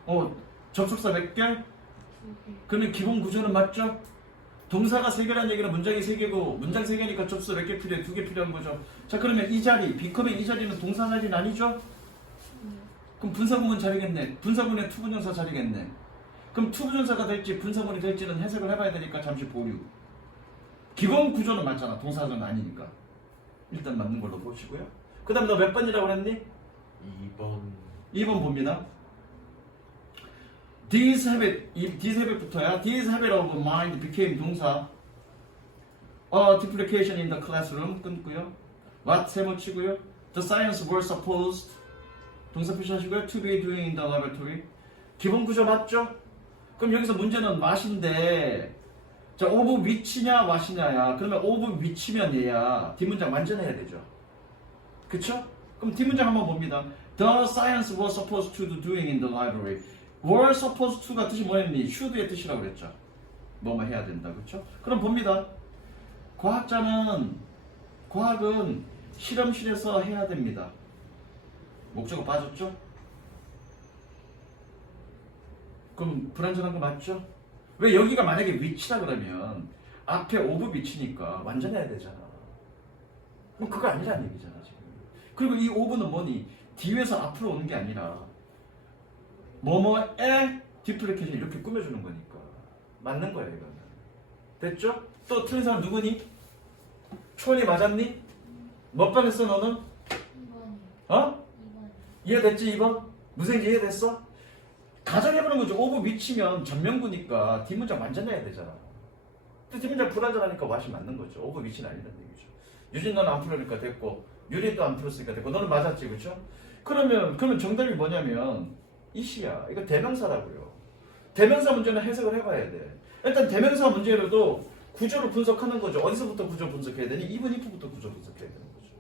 3개. 접속사 몇 개? 2개. 그러면 기본 구조는 맞죠? 동사가 3개라는 얘기는 문장이 3개고 문장 3개니까 접수 몇 개 필요해? 2개 필요한 거죠. 자, 그러면 이 자리, 비컴의 이 자리는 동사 자리는 아니죠? 그럼 분사구문 자리겠네. 분사구문의 투부정사 자리겠네. 그럼 투부정사가 될지 분사구문이 될지는 해석을 해봐야 되니까 잠시 보류. 기본 구조는 맞잖아. 동사는 아니니까. 일단 맞는 걸로 보시고요. 그 다음에 너 몇 번이라고 그랬니? 2번 2번 봅니다. These habit부터야. These habit of mind became 동사. Duplication in the classroom 끊고요. What 세모 치고요. The science were supposed 동사 표시하시고요. To be doing in the laboratory. 기본 구조 맞죠? 그럼 여기서 문제는 what인데, 자, of which냐 what이냐야. 그러면 of which면 얘야. 뒷문장 완전해야 되죠. 그쵸? 그럼 뒷문장 한번 봅니다. The science was supposed to do doing in the library. were supposed to가 뜻이 뭐였니? should의 뜻이라고 그랬죠. 뭐뭐 해야 된다. 그쵸? 그럼 봅니다. 과학은 실험실에서 해야 됩니다. 목적어 빠졌죠? 그럼 불완전한 거 맞죠? 왜 여기가 만약에 위치다 그러면 앞에 오브 위치니까 완전해야 되잖아. 그럼 그거 아니라는 얘기잖아 지금. 그리고 이 오브는 뭐니? 뒤에서 앞으로 오는 게 아니라 뭐뭐에 디플리케이션 이렇게 꾸며주는 거니까 맞는 거야 이거는. 됐죠? 또 틀린 사람 누구니? 초원이 맞았니? 몇 번 했어 너는? 2번이요. 어? 2번. 이해됐지 2번? 무슨 이해됐어? 가정해보는 거죠. 오브 미치면 전명구니까 뒷문장 완전해야 되잖아. 근데 뒷문장 불완전하니까 왓이 맞는 거죠. 오브 미치는 아니라는 얘기죠. 유진 너는 안 풀으니까 됐고 유리도 안 풀었으니까 됐고 너는 맞았지 그렇죠? 그러면 정답이 뭐냐면 이시야. 이거 대명사라고요. 대명사 문제는 해석을 해봐야 돼. 일단 대명사 문제로도 구조를 분석하는 거죠. 어디서부터 구조 분석해야 되니? 2분 if부터 구조 분석해야 되는 거죠.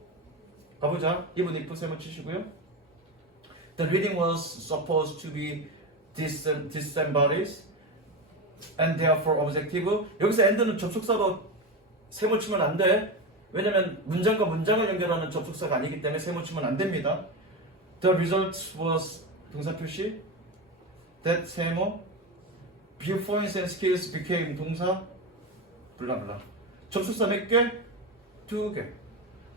가보자. 2분 if 세모 치시고요. The reading was supposed to be disembodied and therefore objective. 여기서 and는 접속사로 세모 치면 안 돼. 왜냐면 문장과 문장을 연결하는 접속사가 아니기 때문에 세모 치면 안 됩니다. The result was 동사 표시. That 세모. Viewpoints and skills became 동사. 블라블라. 접속사 몇 개? 2개.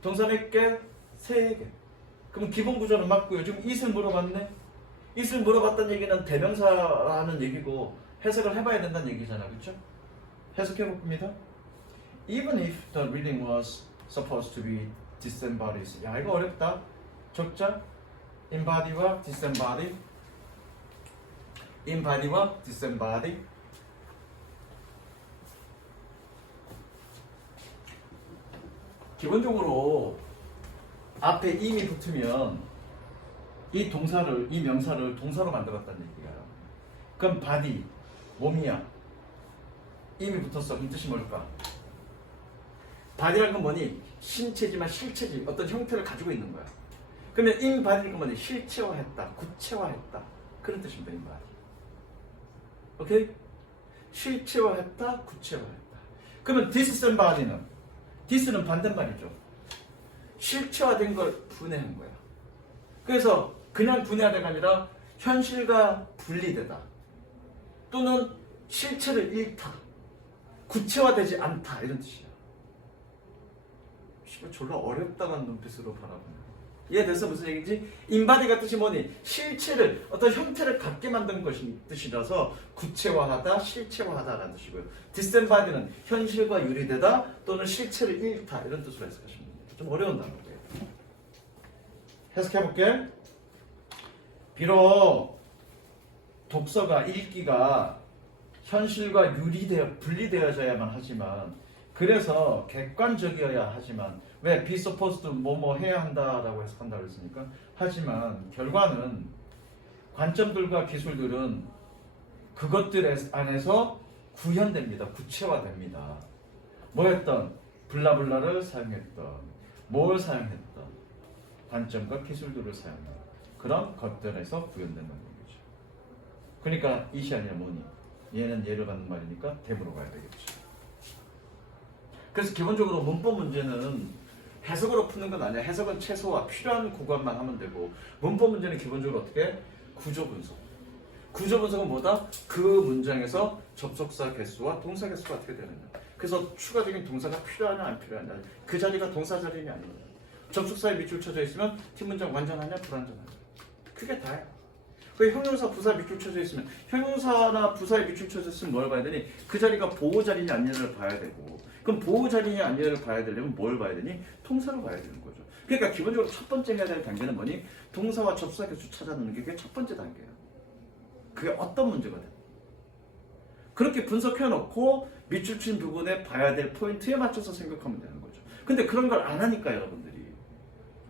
동사 몇 개? 3개. 그럼 기본 구조는 맞고요. 지금 it을 물어봤네. it을 물어봤다는 얘기는 대명사라는 얘기고 해석을 해봐야 된다는 얘기잖아. 그렇죠? 해석해 봅니다. Even if the reading was supposed to be disembodied. 야 이거 어렵다. 적자 embody와 disembody. embody와 disembody. 기본적으로 앞에 임이 붙으면 이 동사를 이 명사를 동사로 만들었다는 얘기야. 그럼 body 몸이야. 임이 붙었어. 이 뜻이 뭘까? body라는 건 뭐니? 신체지만 실체지. 어떤 형태를 가지고 있는 거야. 그러면 in body는 뭐니? 실체화했다, 구체화했다. 그런 뜻입니다. in body. 오케이? 실체화했다, 구체화했다. 그러면 disembodied는 dis는 반대말이죠. 실체화된 걸 분해한 거야. 그래서 그냥 분해하다가 아니라 현실과 분리되다. 또는 실체를 잃다. 구체화되지 않다. 이런 뜻이야. 씨발 졸라 어렵다는 눈빛으로 바라보는 거야. 이해돼서 무슨 얘기인지? 인바디가 뜻이 뭐니? 실체를 어떤 형태를 갖게 만드는 것이 뜻이라서 구체화하다, 실체화하다라는 뜻이고요. 디스엠바디는 현실과 유리되다 또는 실체를 잃다 이런 뜻으로 해석하시면 됩니다. 좀 어려운 단어예요. 해석해볼게. 비록 독서가 읽기가 현실과 분리되어져야만 하지만 그래서 객관적이어야 하지만 왜 be supposed to 뭐뭐 해야 한다라고 해석한다고 했으니까 하지만 결과는 관점들과 기술들은 그것들 안에서 구현됩니다. 구체화됩니다. 뭐였던? 블라블라를 사용했던 뭘 사용했던 관점과 기술들을 사용했던 그런 것들에서 구현된다는 얘기죠. 그러니까 이시 아니라 뭐니? 얘는 예를 받는 말이니까 대으로 가야 되겠죠. 그래서 기본적으로 문법 문제는 해석으로 푸는 건 아니야. 해석은 최소화 필요한 구간만 하면 되고 문법 문제는 기본적으로 어떻게? 구조 분석. 구조 분석은 뭐다? 그 문장에서 접속사 개수와 동사 개수가 어떻게 되느냐. 그래서 추가적인 동사가 필요하냐 안 필요하냐. 그 자리가 동사 자리냐 아니냐. 접속사에 밑줄 쳐져 있으면 팀 문장 완전하냐 불완전하냐. 그게 다야. 그 형용사 부사 밑줄 쳐져 있으면 형용사나 부사에 밑줄 쳐져 있으면 뭘 봐야 되니? 그 자리가 보호 자리냐 아니냐를 봐야 되고 그럼 보호 자리냐 아니냐를 봐야 되려면 뭘 봐야 되니? 동사를 봐야 되는 거죠. 그러니까 기본적으로 첫 번째 해야 될 단계는 뭐니? 동사와 접속사 개수 찾아내는 게 그게 첫 번째 단계야. 그게 어떤 문제가 돼? 그렇게 분석해놓고 밑줄 친 부분에 봐야 될 포인트에 맞춰서 생각하면 되는 거죠. 근데 그런 걸 안 하니까 여러분들이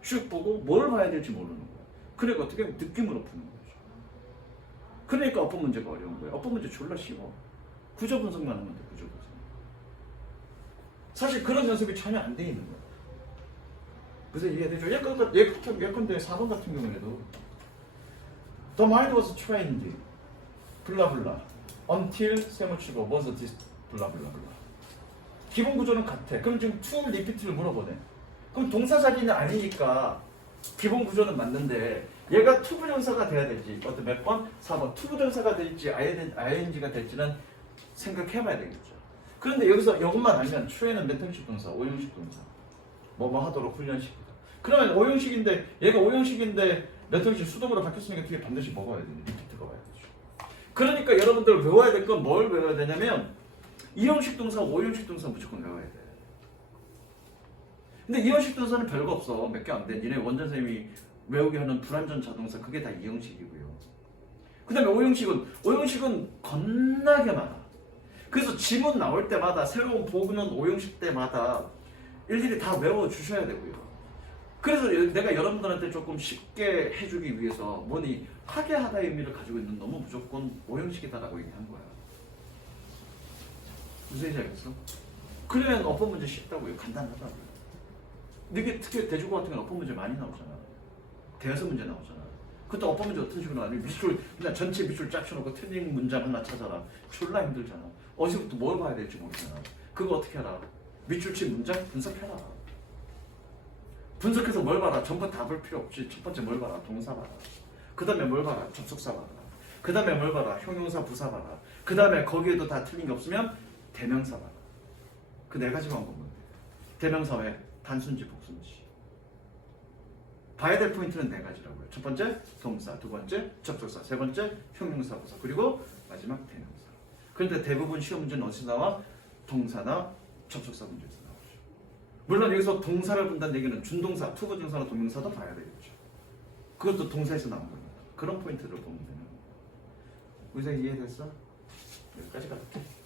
쭉 보고 뭘 봐야 될지 모르는 거야. 그러니까 어떻게 하면 느낌으로 푸는 거죠. 그러니까 어법 문제가 어려운 거예요. 어법 문제 졸라 쉬워. 구조 분석만 하면 돼. 구조 분석. 사실 그런 연습이 전혀 안 돼 있는 거야. 무슨 이해되죠? 예컨대 4번 같은 경우에도 The mind was trained 블라블라 until 세모치고 was this 블라블라블라 기본 구조는 같아. 그럼 지금 to repeat를 물어보네. 그럼 동사 자리는 아니니까 기본 구조는 맞는데 얘가 투부정사가 돼야 될지 어떤 몇 번? 4번 투부정사가 될지 ing가 될지는 생각해봐야 되겠죠. 그런데 여기서 이것만 알면 추에는 몇 형식 동사? 5형식 동사 뭐뭐 하도록 훈련식이다. 그러면 5형식인데 얘가 5형식인데 몇 형식 수동으로 바뀌었으니까 뒤에 반드시 뭐가 와야 되니? 리피트가 와야 되죠. 그러니까 여러분들 외워야 될 건 뭘 외워야 되냐면 2형식 동사, 5형식 동사 무조건 외워야 돼. 근데 2형식 동사는 별거 없어. 몇 개 안 돼. 니네 원전쌤이 외우게 하는 불완전 자동사 그게 다 2형식이고요. 그 다음에 5형식은 겁나게 많아. 그래서 지문 나올 때마다 새로운 보고는 5형식 때마다 일일이 다 외워주셔야 되고요. 그래서 내가 여러분들한테 조금 쉽게 해주기 위해서 뭐니 하게 하다의 의미를 가지고 있는 너무 무조건 5형식이다라고 얘기한 거야. 무슨 얘기인지 알겠어? 그러면 어법 문제 쉽다고요. 간단하다고요. 이게 특히 대중고 같은 경우는 어법 문제 많이 나오잖아. 대여섯 문제 나오잖아. 그것도 어법 문제 어떤 식으로 하니? 그냥 전체 밑줄 쫙 쳐놓고 틀린 문장 하나 찾아라. 졸라 힘들잖아. 어디서부터 뭘 봐야 될지 모르잖아. 그거 어떻게 알아? 밑줄 친 문장 분석해라. 분석해서 뭘 봐라? 전부 다 볼 필요 없지. 첫 번째 뭘 봐라? 동사 봐라. 그 다음에 뭘 봐라? 접속사 봐라. 그 다음에 뭘 봐라? 형용사 부사 봐라. 그 다음에 거기에도 다 틀린 게 없으면 대명사 봐라. 그 네 가지만 보면 돼. 대명사 왜? 단순지 복순지. 봐야 될 포인트는 네 가지라고요. 첫 번째 동사, 두 번째 접속사, 세 번째 형용사 부사, 그리고 마지막 대명사. 그런데 대부분 시험 문제는 어디서 나와? 동사나 접속사 문제에서 나오죠. 물론 여기서 동사를 본다는 얘기는 준동사, 투부정사나 동명사도 봐야 되겠죠. 그것도 동사에서 나온 겁니다. 그런 포인트를 보면 되는 거예요. 우리 이해됐어? 여기까지 갈게.